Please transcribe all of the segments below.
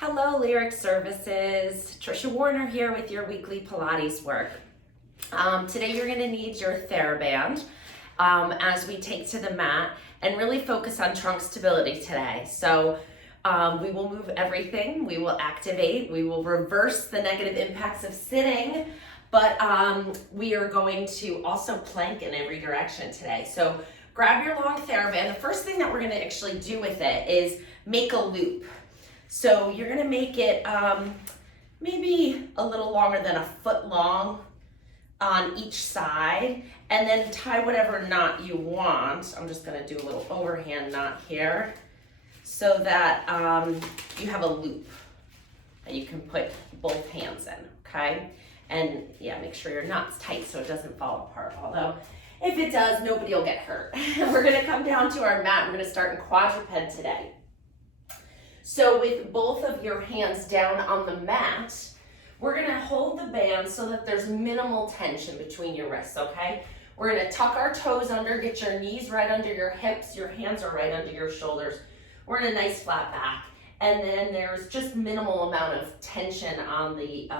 Hello, Lyric Services. Trisha Warner here with your weekly Pilates work. Today you're going to need your TheraBand as we take to the mat and really focus on trunk stability today. So we will move everything, we will activate, we will reverse the negative impacts of sitting, but we are going to also plank in every direction today. So grab your long TheraBand. The first thing that we're going to actually do with it is make a loop. So you're gonna make it maybe a little longer than a foot long on each side, and then tie whatever knot you want. I'm just gonna do a little overhand knot here so that you have a loop that you can put both hands in, okay? And yeah, make sure your knot's tight so it doesn't fall apart, although if it does, nobody will get hurt. We're gonna come down to our mat. We're gonna start in quadruped today. So with both of your hands down on the mat, we're gonna hold the band so that there's minimal tension between your wrists, okay? We're gonna tuck our toes under, get your knees right under your hips, your hands are right under your shoulders. We're in a nice flat back. And then there's just minimal amount of tension on the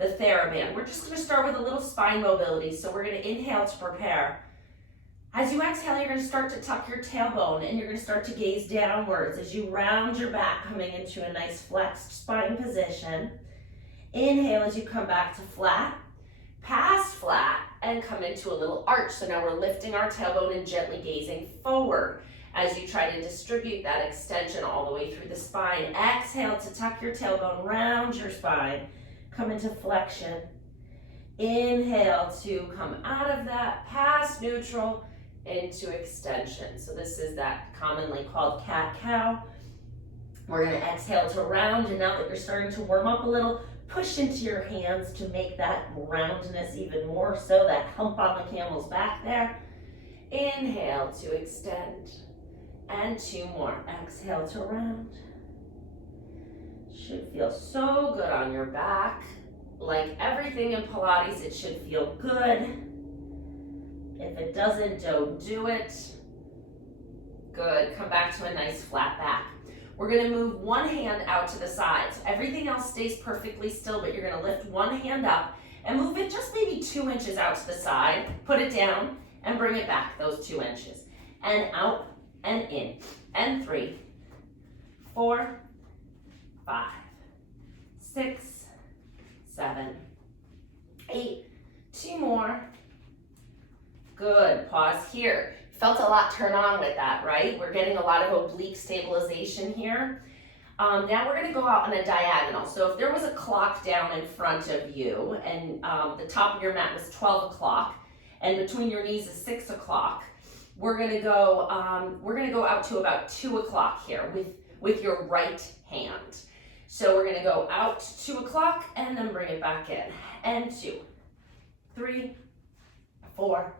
TheraBand. We're just gonna start with a little spine mobility. So we're gonna inhale to prepare. As you exhale, you're going to start to tuck your tailbone and you're going to start to gaze downwards as you round your back, coming into a nice flexed spine position. Inhale as you come back to flat, past flat, and come into a little arch. So now we're lifting our tailbone and gently gazing forward as you try to distribute that extension all the way through the spine. Exhale to tuck your tailbone, round your spine, come into flexion. Inhale to come out of that, past neutral, into extension. So this is that commonly called cat-cow. We're going to exhale to round, and now that you're starting to warm up a little, push into your hands to make that roundness even more so, that hump on the camel's back there. Inhale to extend, and two more. Exhale to round. Should feel so good on your back. Like everything in Pilates, it should feel good. If it doesn't, don't do it. Good, come back to a nice flat back. We're gonna move one hand out to the side. So everything else stays perfectly still, but you're gonna lift one hand up and move it just maybe 2 inches out to the side, put it down and bring it back those 2 inches. And out and in, and 3, 4, 5, 6, 7, 8, 2 more. Good, pause here. Felt a lot turn on with that, right? We're getting a lot of oblique stabilization here. Now we're gonna go out on a diagonal. So if there was a clock down in front of you and the top of your mat was 12 o'clock and between your knees is 6 o'clock, we're gonna go out to about 2 o'clock here with your right hand. So we're gonna go out 2 o'clock and then bring it back in. And 2, 3, 4,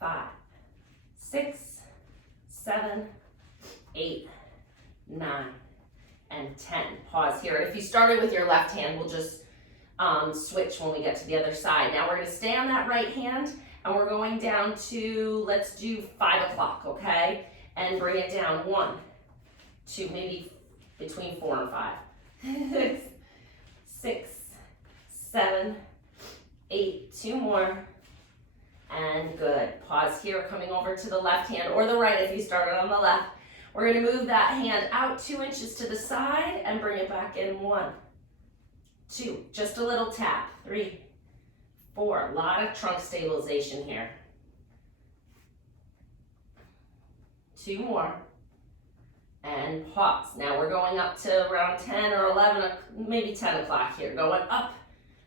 5, 6, 7, 8, 9, and 10. Pause here. And if you started with your left hand, we'll just switch when we get to the other side. Now we're going to stay on that right hand and we're going down to, let's do 5 o'clock, okay? And bring it down 1, 2, maybe between 4 and 5. 6, 7, 8, 2 more. And good. Pause here, coming over to the left hand or the right if you started on the left. We're going to move that hand out 2 inches to the side and bring it back in 1, 2, just a little tap. 3, 4, a lot of trunk stabilization here. 2 more. And pause. Now we're going up to around 10 or 11, maybe 10 o'clock here. Going up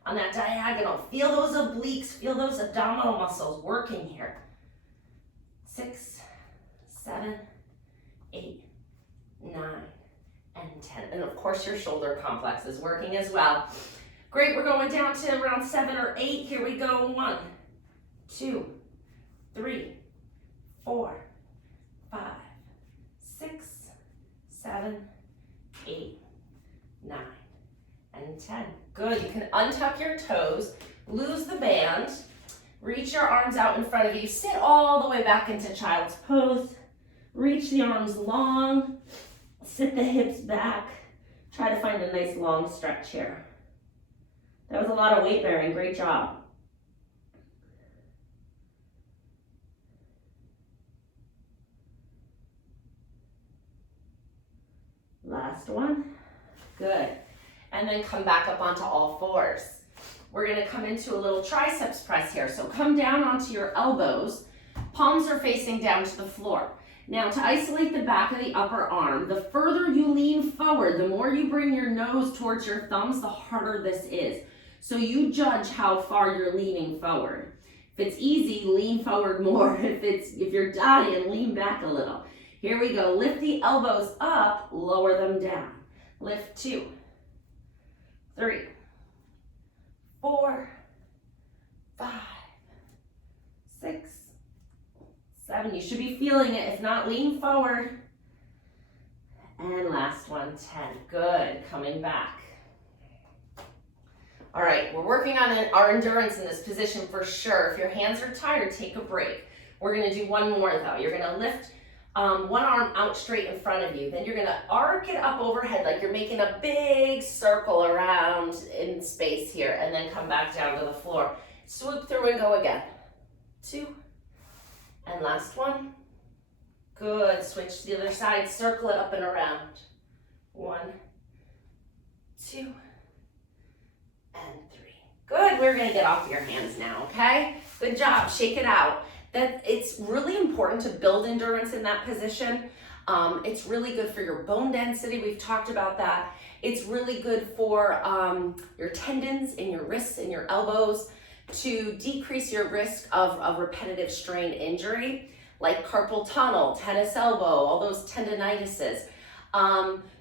on that diagonal. Feel those obliques, feel those abdominal muscles working here. 6, 7, 8, 9, and 10. And of course your shoulder complex is working as well. Great, we're going down to around 7 or 8. Here we go. 1, 2, 3, 4, 5, 6, 7, 8, 9, and 10. Good, you can untuck your toes, lose the band, reach your arms out in front of you, sit all the way back into child's pose, reach the arms long, sit the hips back, Try to find a nice long stretch here. That was a lot of weight bearing, great job. Last one, good. And then come back up onto all fours. We're gonna come into a little triceps press here. So come down onto your elbows, palms are facing down to the floor. Now to isolate the back of the upper arm, the further you lean forward, the more you bring your nose towards your thumbs, the harder this is. So you judge how far you're leaning forward. If it's easy, lean forward more. If you're dying, lean back a little. Here we go, lift the elbows up, lower them down. Lift 2, 3, 4, 5, 6, 7. You should be feeling it. If not, lean forward. And last one, 10. Good, coming back. All right, we're working on our endurance in this position for sure. If your hands are tired, take a break. We're gonna do one more though. You're gonna lift one arm out straight in front of you. Then you're gonna arc it up overhead like you're making a big circle around in space here, and then come back down to the floor. Swoop through and go again. 2, and last one. Good, switch to the other side, circle it up and around. 1, 2, and 3. Good, we're gonna get off your hands now, okay? Good job, shake it out. That it's really important to build endurance in that position. It's really good for your bone density. We've talked about that. It's really good for your tendons in your wrists and your elbows to decrease your risk of a repetitive strain injury, like carpal tunnel, tennis elbow, all those tendinitises.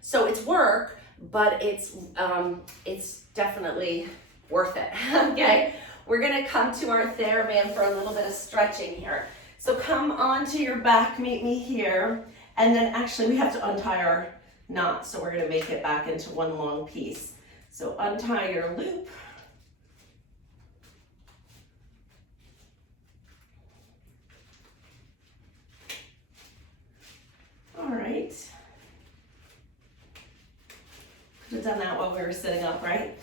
So it's work, but it's definitely worth it, okay? We're gonna come to our TheraBand for a little bit of stretching here. So come onto your back, meet me here, and then actually we have to untie our knot, so we're gonna make it back into one long piece. So untie your loop. All right. Could have done that while we were sitting up, right?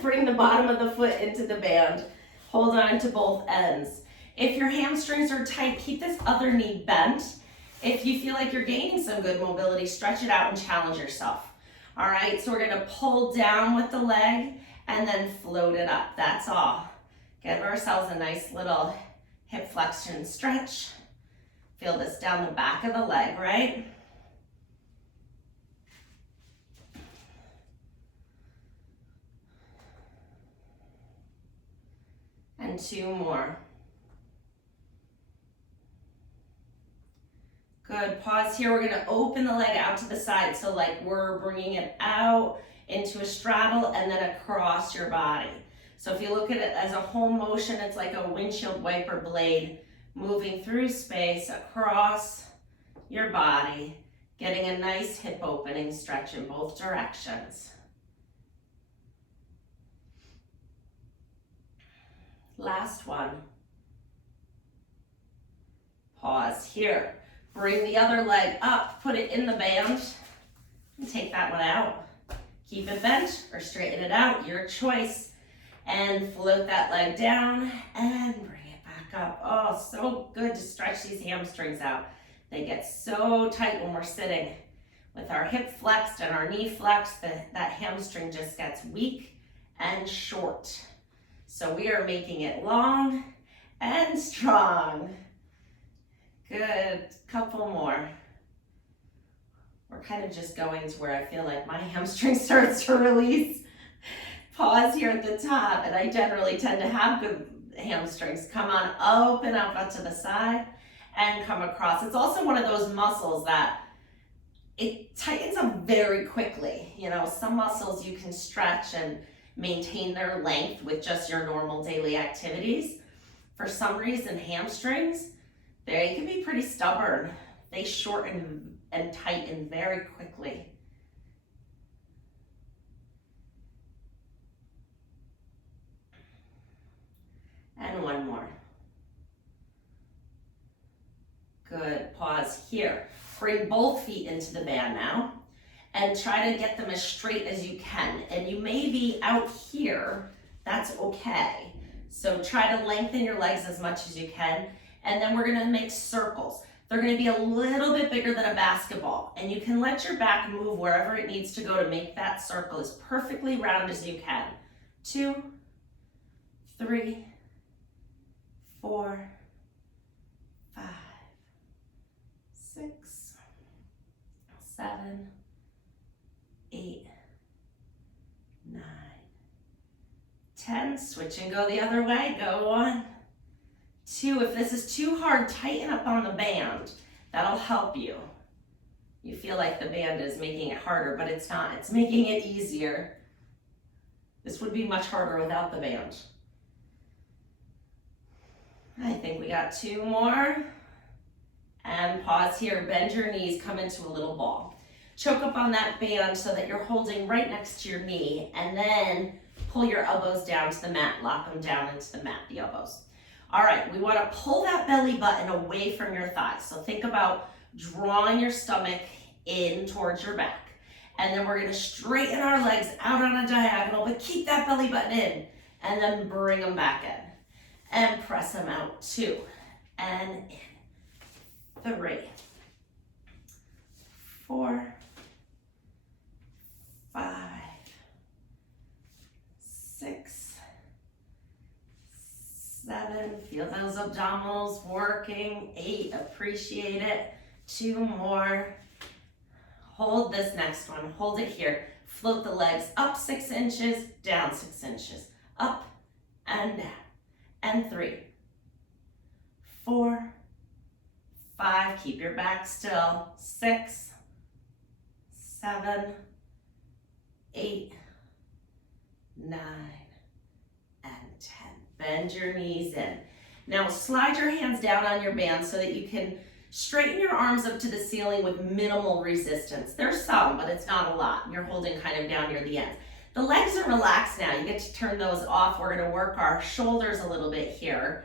Bring the bottom of the foot into the band. Hold on to both ends. If your hamstrings are tight, keep this other knee bent. If you feel like you're gaining some good mobility, stretch it out and challenge yourself. All right, so we're gonna pull down with the leg and then float it up, that's all. Give ourselves a nice little hip flexion stretch. Feel this down the back of the leg, right? And 2 more. Good, pause here. We're gonna open the leg out to the side. So like we're bringing it out into a straddle and then across your body. So if you look at it as a whole motion, it's like a windshield wiper blade moving through space across your body, getting a nice hip opening stretch in both directions. Last one. Pause here. Bring the other leg up, put it in the band, and take that one out. Keep it bent or straighten it out, your choice. And float that leg down and bring it back up. Oh, so good to stretch these hamstrings out. They get so tight when we're sitting. With our hip flexed and our knee flexed, that hamstring just gets weak and short. So we are making it long and strong. Good, couple more. We're kind of just going to where I feel like my hamstring starts to release. Pause here at the top, and I generally tend to have good hamstrings. Come on, open up to the side and come across. It's also one of those muscles that it tightens up very quickly. You know, some muscles you can stretch and maintain their length with just your normal daily activities. For some reason, hamstrings, they can be pretty stubborn. They shorten and tighten very quickly. And one more. Good, pause here. Bring both feet into the band now. and try to get them as straight as you can. And you may be out here, that's okay. So try to lengthen your legs as much as you can. And then we're gonna make circles. They're gonna be a little bit bigger than a basketball. And you can let your back move wherever it needs to go to make that circle as perfectly round as you can. 2, 3, 4, 5, 6, 7, 8, 9, 10. Switch and go the other way. Go 1, 2. If this is too hard, tighten up on the band. That'll help you. You feel like the band is making it harder, but it's not. It's making it easier. This would be much harder without the band. I think we got 2 more. And pause here. Bend your knees, come into a little ball. Choke up on that band so that you're holding right next to your knee, and then pull your elbows down to the mat. Lock them down into the mat, the elbows. All right, we want to pull that belly button away from your thighs. So think about drawing your stomach in towards your back. And then we're going to straighten our legs out on a diagonal, but keep that belly button in. And then bring them back in. And press them out. 2. And in. 3. 4. 5. 6. 7. Feel those abdominals working. 8. Appreciate it. 2 more. Hold this next one. Hold it here. Float the legs up 6 inches, down 6 inches. Up and down. And 3, 4, 5. Keep your back still. 6, 7, 8, 9, and 10. Bend your knees in. Now slide your hands down on your band so that you can straighten your arms up to the ceiling with minimal resistance. There's some, but it's not a lot. You're holding kind of down near the ends. The legs are relaxed now. You get to turn those off. We're going to work our shoulders a little bit here.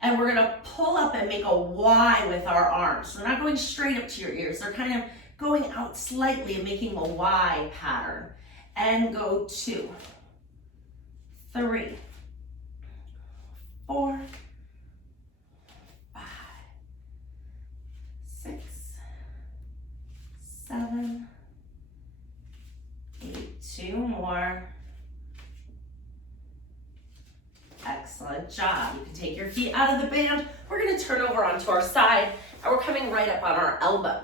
And we're going to pull up and make a Y with our arms. So they're not going straight up to your ears. They're kind of going out slightly and making a Y pattern. And go 2, 3, 4, 5, 6, 7, 8. 2 more. Excellent job. You can take your feet out of the band. We're going to turn over onto our side, and we're coming right up on our elbow.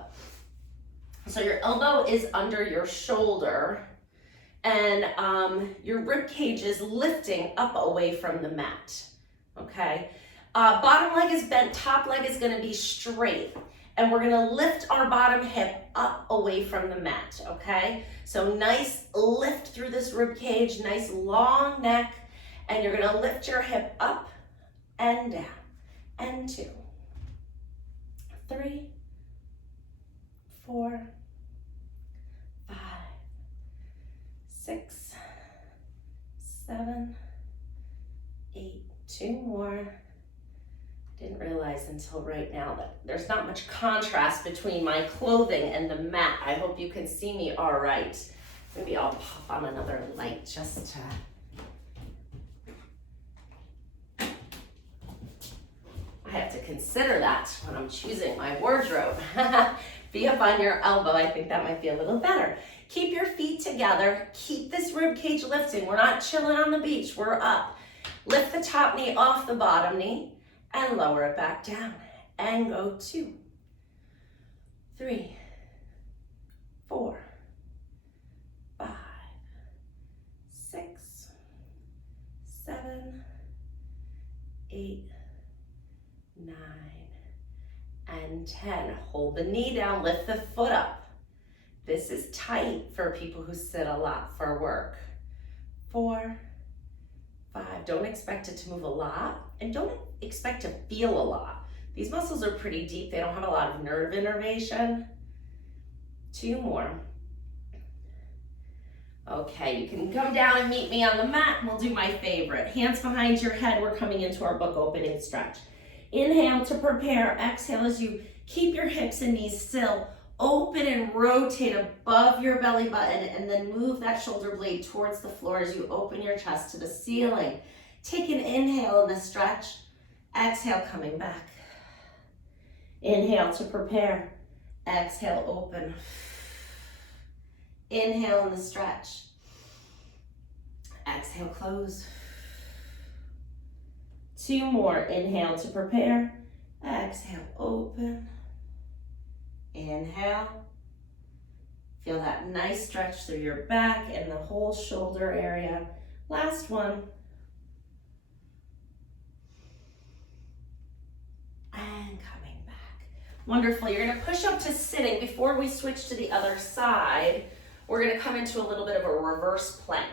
So your elbow is under your shoulder, and your rib cage is lifting up away from the mat. Okay. Bottom leg is bent. Top leg is going to be straight. And we're gonna lift our bottom hip up away from the mat, okay? So nice lift through this rib cage, nice long neck, and you're gonna lift your hip up and down, and 2, 3, 4, 5, 6, 7, 8, 2 more. Didn't realize until right now that there's not much contrast between my clothing and the mat. I hope you can see me all right. Maybe I'll pop on another light just to... I have to consider that when I'm choosing my wardrobe. Be up on your elbow. I think that might be a little better. Keep your feet together. Keep this rib cage lifting. We're not chilling on the beach. We're up. Lift the top knee off the bottom knee. And lower it back down. And go 2, 3, 4, 5, 6, 7, 8, 9, and 10. Hold the knee down, lift the foot up. This is tight for people who sit a lot for work. 4, 5. Don't expect it to move a lot, and don't expect to feel a lot. These muscles are pretty deep. They don't have a lot of nerve innervation. 2 more. Okay, you can come down and meet me on the mat, and we'll do my favorite. Hands behind your head. We're coming into our book opening stretch. Inhale to prepare. Exhale as you keep your hips and knees still. open and rotate above your belly button, and then move that shoulder blade towards the floor as you open your chest to the ceiling. Take an inhale in the stretch. Exhale, coming back. Inhale to prepare. Exhale, open. Inhale in the stretch. Exhale, close. 2 more. Inhale to prepare. Exhale, open. Inhale. Feel that nice stretch through your back and the whole shoulder area. Last one. And coming back. Wonderful. You're going to push up to sitting. Before we switch to the other side, we're going to come into a little bit of a reverse plank.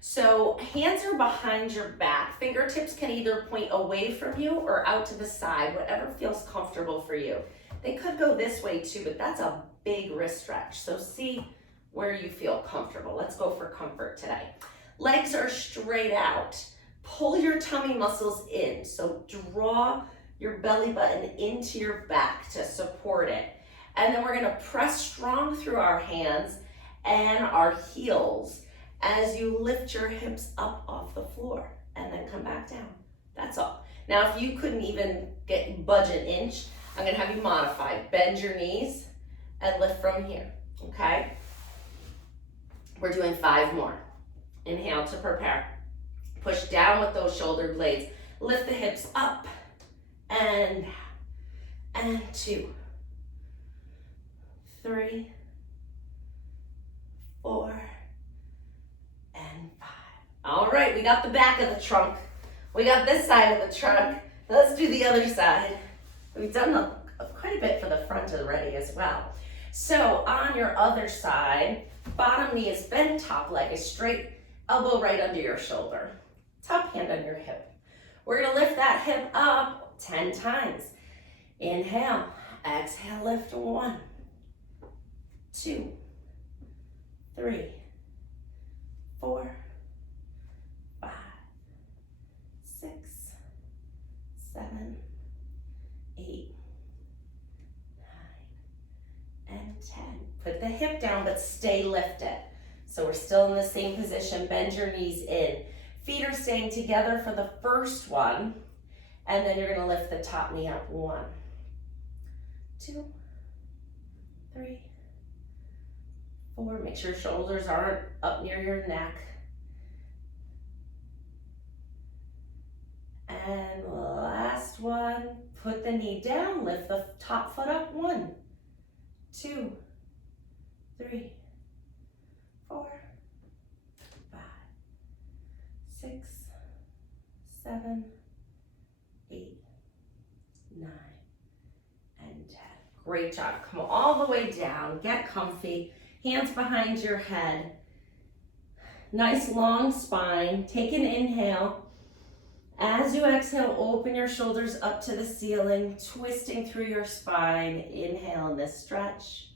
So hands are behind your back. Fingertips can either point away from you or out to the side, whatever feels comfortable for you. They could go this way too, but that's a big wrist stretch. So see where you feel comfortable. Let's go for comfort today. Legs are straight out. Pull your tummy muscles in. So draw your belly button into your back to support it. And then we're gonna press strong through our hands and our heels as you lift your hips up off the floor and then come back down. That's all. Now, if you couldn't even budge an inch, I'm gonna have you modify. Bend your knees and lift from here, okay? We're doing 5 more. Inhale to prepare. Push down with those shoulder blades. Lift the hips up and 2, 3, 4, and 5. All right, we got the back of the trunk. We got this side of the trunk. Let's do the other side. We've done quite a bit for the front already as well. So on your other side, bottom knee is bent, top leg is straight, elbow right under your shoulder, top hand on your hip. We're gonna lift that hip up 10 times. Inhale, exhale, lift. 1, 2, 3, 4, 5, 6, 7, 8, 9, and 10. Put the hip down, but stay lifted. So we're still in the same position. Bend your knees in. Feet are staying together for the first one, and then you're gonna lift the top knee up. 1, 2, 3, 4. Make sure shoulders aren't up near your neck. And last one, put the knee down, lift the top foot up. 1, 2, 3, 4, 5, 6, 7, 8, 9, and 10. Great job. Come all the way down, get comfy, hands behind your head. Nice long spine. Take an inhale. As you exhale, open your shoulders up to the ceiling, twisting through your spine. Inhale in this stretch.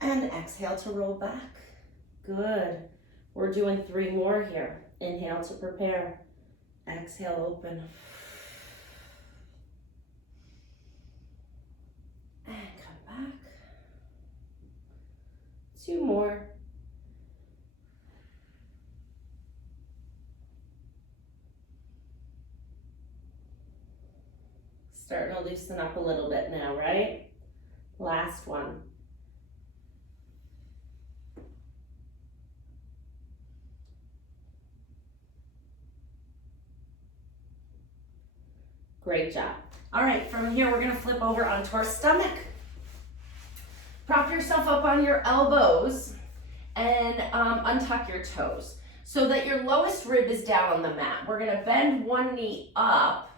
And exhale to roll back. Good. We're doing 3 more here. Inhale to prepare. Exhale, open. And come back. 2 more. Starting to loosen up a little bit now, right? Last one. Great job. All right, from here, we're gonna flip over onto our stomach. Prop yourself up on your elbows and untuck your toes so that your lowest rib is down on the mat. We're gonna bend one knee up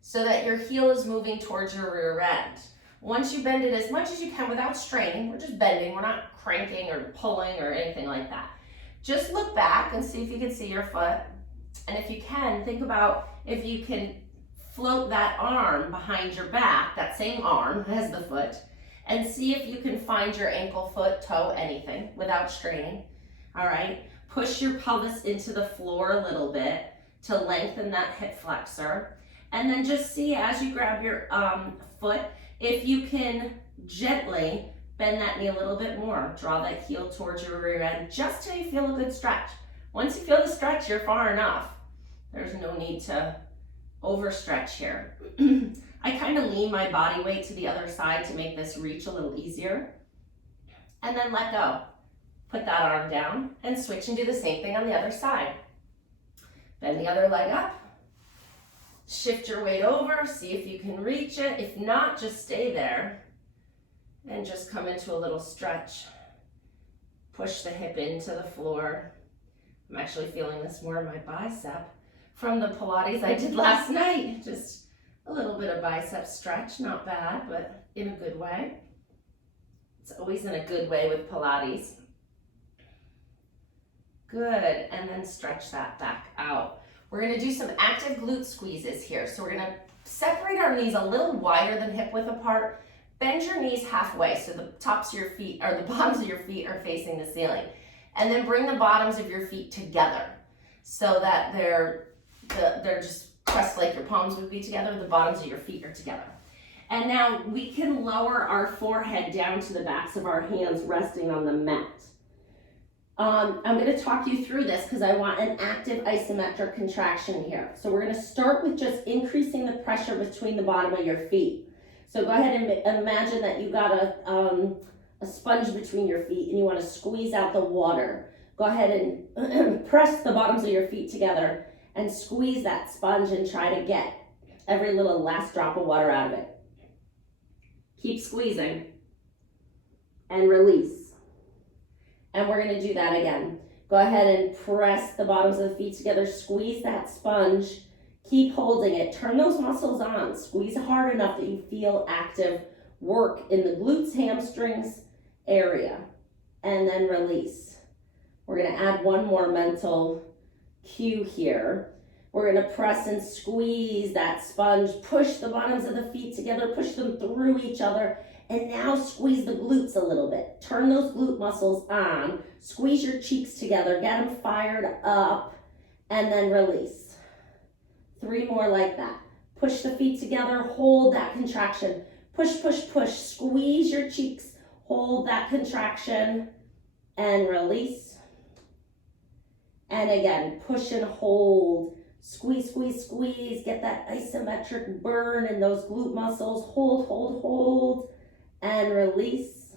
so that your heel is moving towards your rear end. Once you bend it as much as you can without straining, we're just bending, we're not cranking or pulling or anything like that. Just look back and see if you can see your foot. And if you can, think about if you can float that arm behind your back, that same arm as the foot, and see if you can find your ankle, foot, toe, anything without straining. All right, push your pelvis into the floor a little bit to lengthen that hip flexor. And then just see as you grab your foot, if you can gently bend that knee a little bit more. Draw that heel towards your rear end just till you feel a good stretch. Once you feel the stretch, you're far enough. There's no need to overstretch here. I kind of lean my body weight to the other side to make this reach a little easier. And then let go. Put that arm down and switch and do the same thing on the other side. Bend the other leg up. Shift your weight over, see if you can reach it. If not, just stay there and just come into a little stretch. Push the hip into the floor. I'm actually feeling this more in my bicep from the Pilates I did last night. Just a little bit of bicep stretch, not bad, but in a good way. It's always in a good way with Pilates. Good, and then stretch that back out. We're gonna do some active glute squeezes here. So we're gonna separate our knees a little wider than hip width apart. Bend your knees halfway so the tops of your feet, or the bottoms of your feet are facing the ceiling. And then bring the bottoms of your feet together so that they're just pressed like your palms would be together, the bottoms of your feet are together. And now we can lower our forehead down to the backs of our hands resting on the mat. I'm going to talk you through this because I want an active isometric contraction here. So we're going to start with just increasing the pressure between the bottom of your feet. So go ahead and imagine that you got a sponge between your feet and you want to squeeze out the water. Go ahead and press the bottoms of your feet together and squeeze that sponge and try to get every little last drop of water out of it. Keep squeezing and release. And we're going to do that again. Go ahead and press the bottoms of the feet together, squeeze that sponge, keep holding it, turn those muscles on, squeeze hard enough that you feel active work in the glutes, hamstrings area, and then release. We're going to add one more mental cue here. We're going to press and squeeze that sponge, push the bottoms of the feet together, push them through each other, and now squeeze the glutes a little bit. Turn those glute muscles on, squeeze your cheeks together, get them fired up, and then release. 3 more like that. Push the feet together, hold that contraction. Push, push, push, squeeze your cheeks, hold that contraction, and release. And again, push and hold. Squeeze, squeeze, squeeze. Get that isometric burn in those glute muscles. Hold, hold, hold. And release.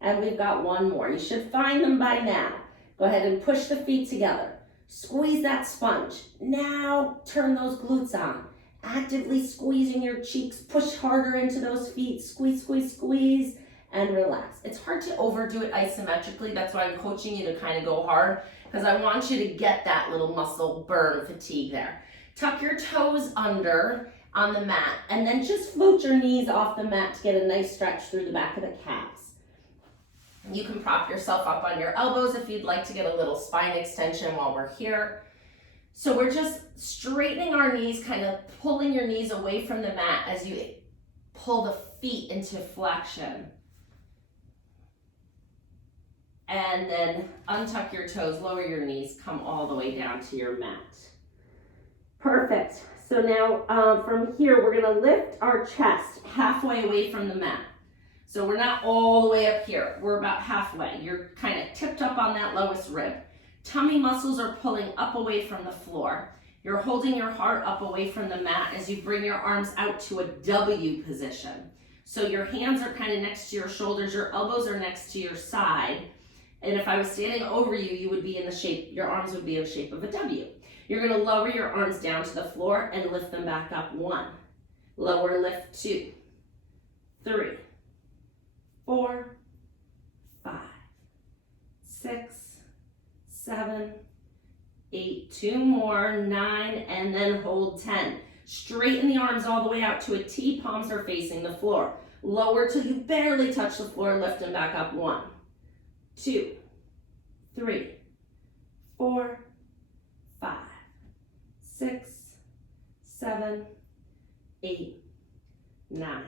And we've got one more. You should find them by now. Go ahead and push the feet together. Squeeze that sponge. Now turn those glutes on. Actively squeezing your cheeks. Push harder into those feet. Squeeze, squeeze, squeeze. And relax. It's hard to overdo it isometrically. That's why I'm coaching you to kind of go hard, because I want you to get that little muscle burn fatigue there. Tuck your toes under on the mat, and then just float your knees off the mat to get a nice stretch through the back of the calves. You can prop yourself up on your elbows if you'd like to get a little spine extension while we're here. So we're just straightening our knees, kind of pulling your knees away from the mat as you pull the feet into flexion. And then untuck your toes, lower your knees, come all the way down to your mat. Perfect. So now from here, we're gonna lift our chest halfway away from the mat. So we're not all the way up here. We're about halfway. You're kind of tipped up on that lowest rib. Tummy muscles are pulling up away from the floor. You're holding your heart up away from the mat as you bring your arms out to a W position. So your hands are kind of next to your shoulders, your elbows are next to your side. And if I was standing over you, you would be in the shape, your arms would be in the shape of a W. You're going to lower your arms down to the floor and lift them back up. 1. Lower lift. 2, 3, 4, 5, 6, 7, 8, 2 more, 9, and then hold 10. Straighten the arms all the way out to a T, palms are facing the floor. Lower till you barely touch the floor, lift them back up. 1, 2, 3, 4, 5, 6, 7, 8, 9,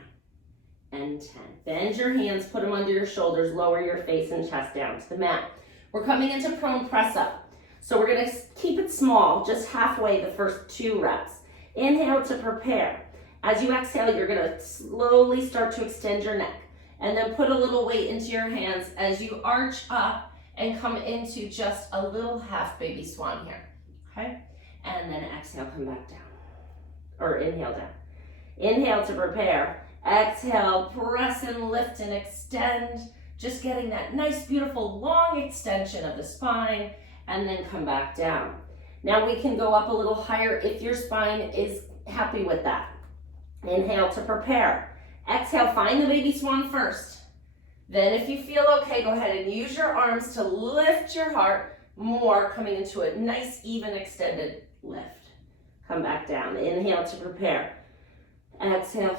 and 10. Bend your hands, put them under your shoulders, lower your face and chest down to the mat. We're coming into prone press up. So we're gonna keep it small, just halfway the first 2 reps. Inhale to prepare. As you exhale, you're gonna slowly start to extend your neck. And then put a little weight into your hands as you arch up and come into just a little half baby swan here, okay? And then exhale, come back down, or inhale down. Inhale to prepare. Exhale, press and lift and extend. Just getting that nice, beautiful, long extension of the spine, and then come back down. Now we can go up a little higher if your spine is happy with that. Inhale to prepare. Exhale, find the baby swan first. Then if you feel okay, go ahead and use your arms to lift your heart more, coming into a nice, even, extended lift. Come back down. Inhale to prepare. Exhale.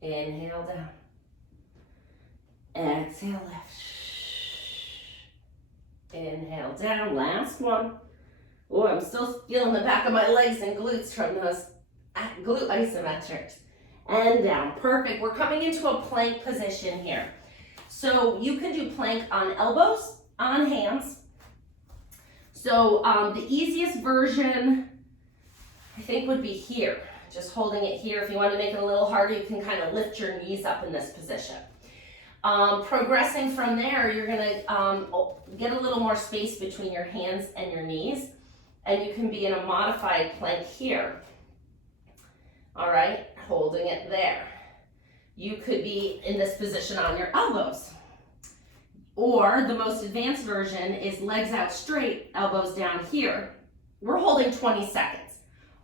Inhale down. Exhale, lift. Inhale down. Last one. Oh, I'm still feeling the back of my legs and glutes from those glute isometrics. And down. Perfect. We're coming into a plank position here. So you can do plank on elbows, on hands. So the easiest version, I think, would be here. Just holding it here. If you want to make it a little harder, you can kind of lift your knees up in this position. Progressing from there, you're going to get a little more space between your hands and your knees, and you can be in a modified plank here. All right, holding it there. You could be in this position on your elbows. Or the most advanced version is legs out straight, elbows down here. We're holding 20 seconds.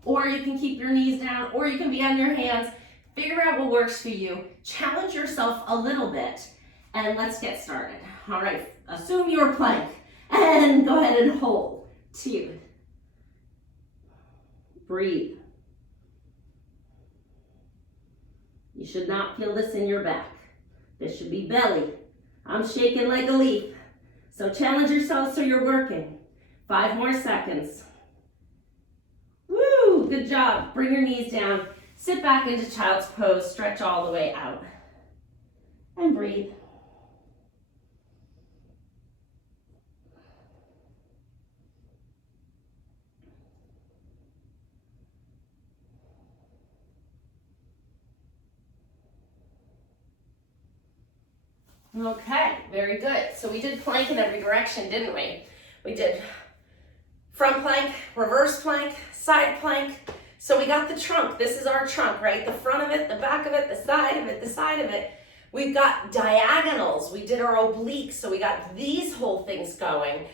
Or you can keep your knees down, or you can be on your hands. Figure out what works for you. Challenge yourself a little bit, and let's get started. All right, assume your plank, and go ahead and hold. 2. Breathe. You should not feel this in your back. This should be belly. I'm shaking like a leaf. So challenge yourself so you're working. 5 more seconds. Woo, good job. Bring your knees down. Sit back into child's pose. Stretch all the way out. And breathe. Okay, very good. So we did plank in every direction, didn't we? We did front plank, reverse plank, side plank. So we got the trunk. This is our trunk, right? The front of it, the back of it, the side of it, the side of it. We've got diagonals. We did our obliques, so we got these whole things going.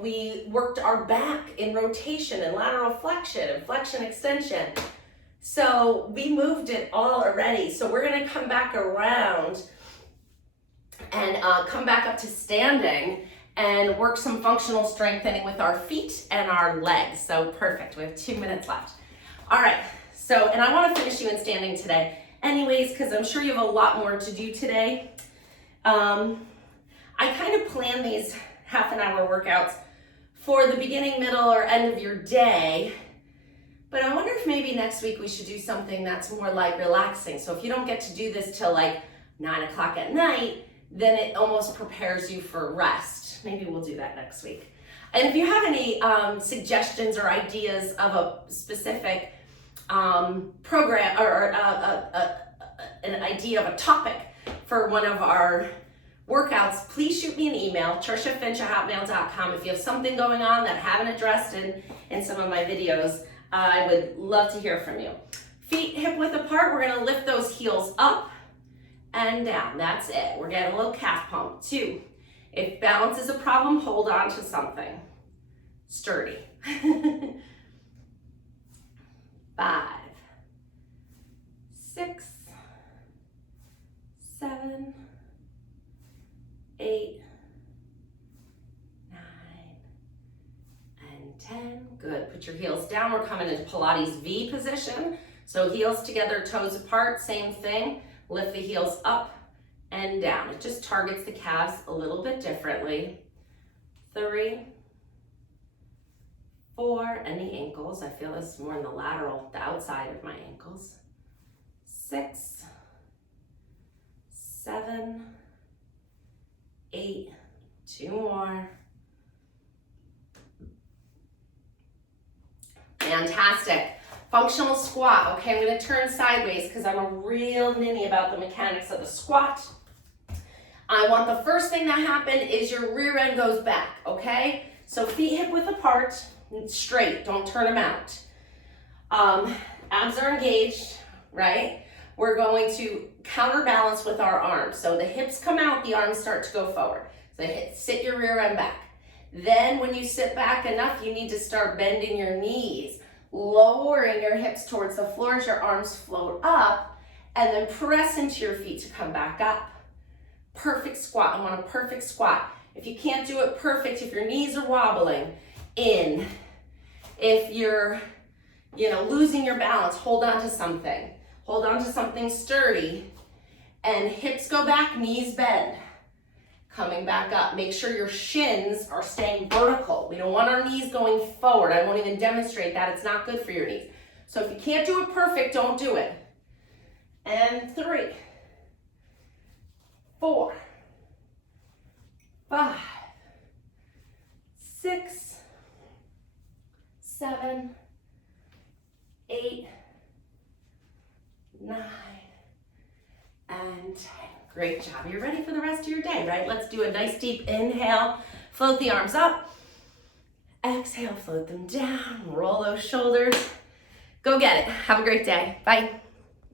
We worked our back in rotation and lateral flexion and flexion extension. So we moved it all already. So we're gonna come back around and come back up to standing and work some functional strengthening with our feet and our legs. So perfect, we have 2 minutes left. All right, so, and I wanna finish you in standing today anyways, because I'm sure you have a lot more to do today. I kind of plan these half-an-hour workouts for the beginning, middle, or end of your day, but I wonder if maybe next week we should do something that's more like relaxing. So if you don't get to do this till like 9 o'clock at night, then it almost prepares you for rest. Maybe we'll do that next week. And if you have any suggestions or ideas of a specific program or an idea of a topic for one of our workouts, please shoot me an email, triciafinch@hotmail.com. If you have something going on that I haven't addressed in some of my videos, I would love to hear from you. Feet hip width apart, we're gonna lift those heels up and down. That's it. We're getting a little calf pump. 2, if balance is a problem, hold on to something sturdy. 5, 6, 7, 8, 9, and 10. Good. Put your heels down. We're coming into Pilates V position. So heels together, toes apart, same thing. Lift the heels up and down. It just targets the calves a little bit differently. 3, 4, and the ankles. I feel this more in the lateral, the outside of my ankles. 6, 7, 8, 2 more. And Fantastic. Functional squat. Okay, I'm going to turn sideways because I'm a real ninny about the mechanics of the squat. I want the first thing that happen is your rear end goes back, okay? So feet hip width apart, straight, don't turn them out. Abs are engaged, right? We're going to counterbalance with our arms. So the hips come out, the arms start to go forward. So sit your rear end back. Then when you sit back enough, you need to start bending your knees, lowering your hips towards the floor as your arms float up, and then press into your feet to come back up. Perfect squat. I want a perfect squat. If you can't do it perfect, if your knees are wobbling, in. If you're, losing your balance, hold on to something. Hold on to something sturdy. And hips go back, knees bend. Coming back up. Make sure your shins are staying vertical. We don't want our knees going forward. I won't even demonstrate that. It's not good for your knees. So if you can't do it perfect, don't do it. And 3, 4, 5, 6, 7, 8, 9, and 10. Great job. You're ready for the rest of your day, right? Let's do a nice deep inhale. Float the arms up. Exhale, float them down. Roll those shoulders. Go get it. Have a great day. Bye.